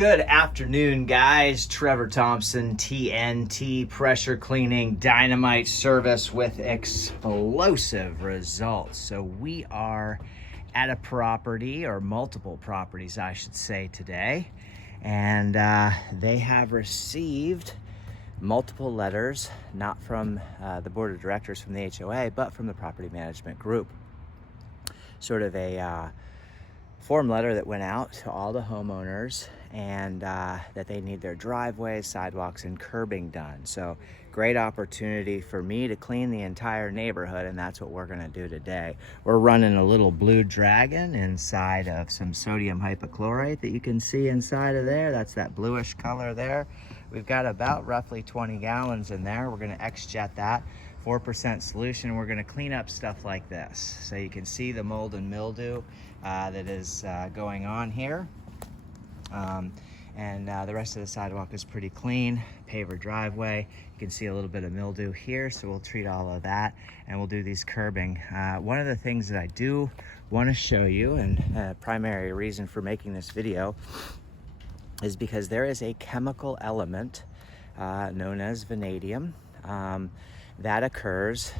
Good afternoon, guys. Trevor Thompson, TNT Pressure Cleaning Dynamite Service with explosive results. So we are at a property, or multiple properties I should say today, and they have received multiple letters, not from the board of directors from the HOA, but from the property management group. Sort of a form letter that went out to all the homeowners, and that they need their driveways, sidewalks, and curbing done. So great opportunity for me to clean the entire neighborhood, and that's what we're gonna do today. We're running a little Blue Dragon inside of some sodium hypochlorite that you can see inside of there. That's that bluish color there. We've got about roughly 20 gallons in there. We're gonna X-jet that. 4% solution. We're going to clean up stuff like this. So you can see the mold and mildew that is going on here. The rest of the sidewalk is pretty clean. Paver driveway. You can see a little bit of mildew here, so we'll treat all of that and we'll do these curbing. One of the things that I do want to show you, and primary reason for making this video, is because there is a chemical element known as vanadium that occurs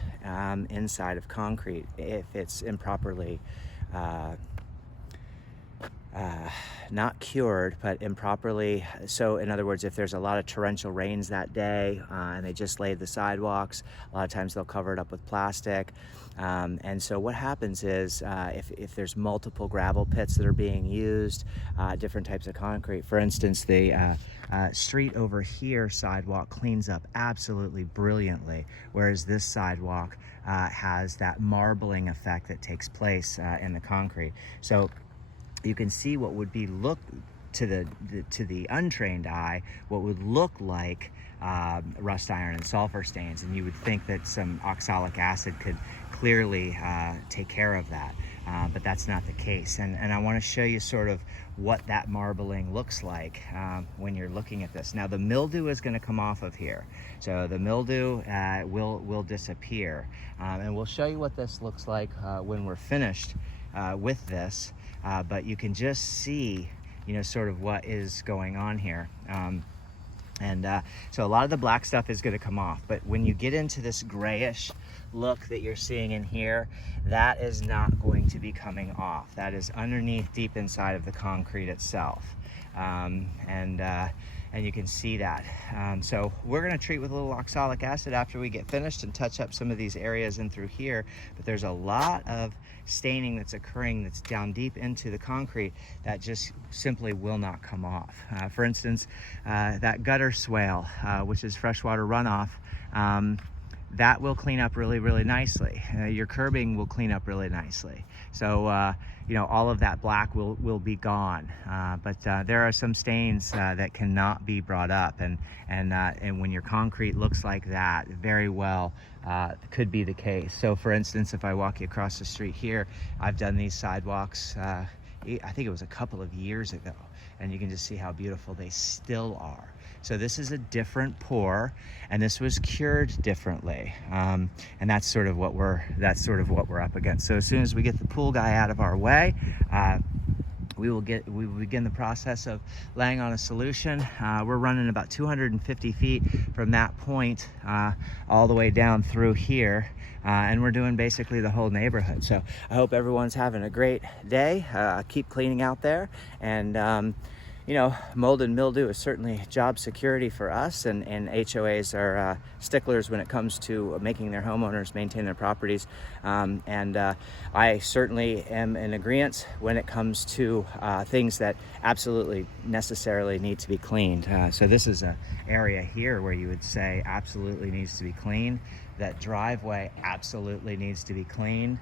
inside of concrete if it's improperly not cured, but improperly. So in other words, if there's a lot of torrential rains that day and they just laid the sidewalks, a lot of times they'll cover it up with plastic. And so what happens is if there's multiple gravel pits that are being used, different types of concrete, for instance, the street over here sidewalk cleans up absolutely brilliantly, whereas this sidewalk has that marbling effect that takes place in the concrete. So you can see what would be to the untrained eye, what would look like rust iron and sulfur stains, and you would think that some oxalic acid could clearly take care of that, but that's not the case. And I want to show you sort of what that marbling looks like when you're looking at this. Now the mildew is going to come off of here, so the mildew will disappear, and we'll show you what this looks like when we're finished with this. But you can just see, sort of what is going on here. So a lot of the black stuff is going to come off, but when you get into this grayish look that you're seeing in here, that is not going to be coming off. That is underneath, deep inside of the concrete itself. And you can see that. So we're going to treat with a little oxalic acid after we get finished and touch up some of these areas in through here. But there's a lot of staining that's occurring that's down deep into the concrete that just simply will not come off. For instance, that gutter swale, which is freshwater runoff, that will clean up really, really nicely. Your curbing will clean up really nicely. So, all of that black will be gone. But there are some stains that cannot be brought up. And when your concrete looks like that, very well could be the case. So for instance, if I walk you across the street here, I've done these sidewalks, I think it was a couple of years ago, and you can just see how beautiful they still are. So this is a different pour, and this was cured differently, and that's sort of what we're up against. So as soon as we get the pool guy out of our way, we will begin the process of laying on a solution. We're running about 250 feet from that point all the way down through here, and we're doing basically the whole neighborhood. So I hope everyone's having a great day. Keep cleaning out there, and mold and mildew is certainly job security for us, and HOAs are sticklers when it comes to making their homeowners maintain their properties. I certainly am in agreement when it comes to things that absolutely necessarily need to be cleaned. So this is an area here where you would say absolutely needs to be cleaned. That driveway absolutely needs to be cleaned.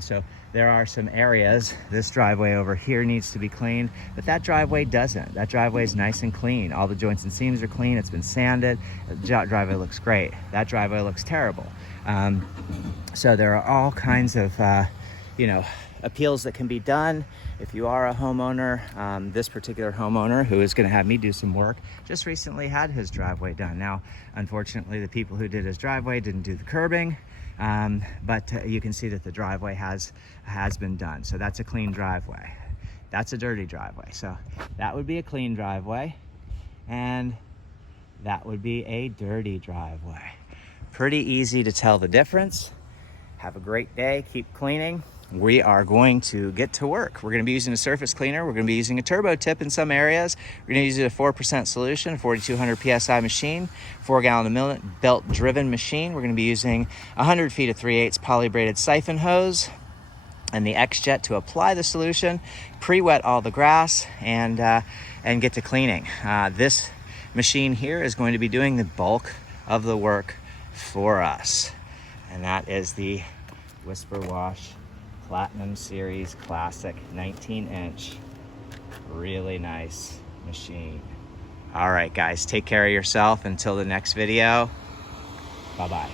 So there are some areas, this driveway over here needs to be cleaned, but that driveway doesn't. That driveway is nice and clean. All the joints and seams are clean. It's been sanded. The driveway looks great. That driveway looks terrible. So there are all kinds of, appeals that can be done. If you are a homeowner, this particular homeowner who is going to have me do some work just recently had his driveway done. Now, unfortunately, the people who did his driveway didn't do the curbing, but you can see that the driveway has been done. So that's a clean driveway. That's a dirty driveway. So that would be a clean driveway, and that would be a dirty driveway. Pretty easy to tell the difference. Have a great day, keep cleaning. We are going to get to work. We're gonna be using a surface cleaner. We're gonna be using a turbo tip in some areas. We're gonna use a 4% solution, a 4,200 PSI machine, 4 gallon a minute belt driven machine. We're gonna be using 100 feet of 3/8 poly braided siphon hose and the X-Jet to apply the solution, pre-wet all the grass, and get to cleaning. This machine here is going to be doing the bulk of the work for us. And that is the Whisper Wash Platinum Series Classic 19-inch. Really nice machine. All right, guys, take care of yourself until the next video. Bye-bye.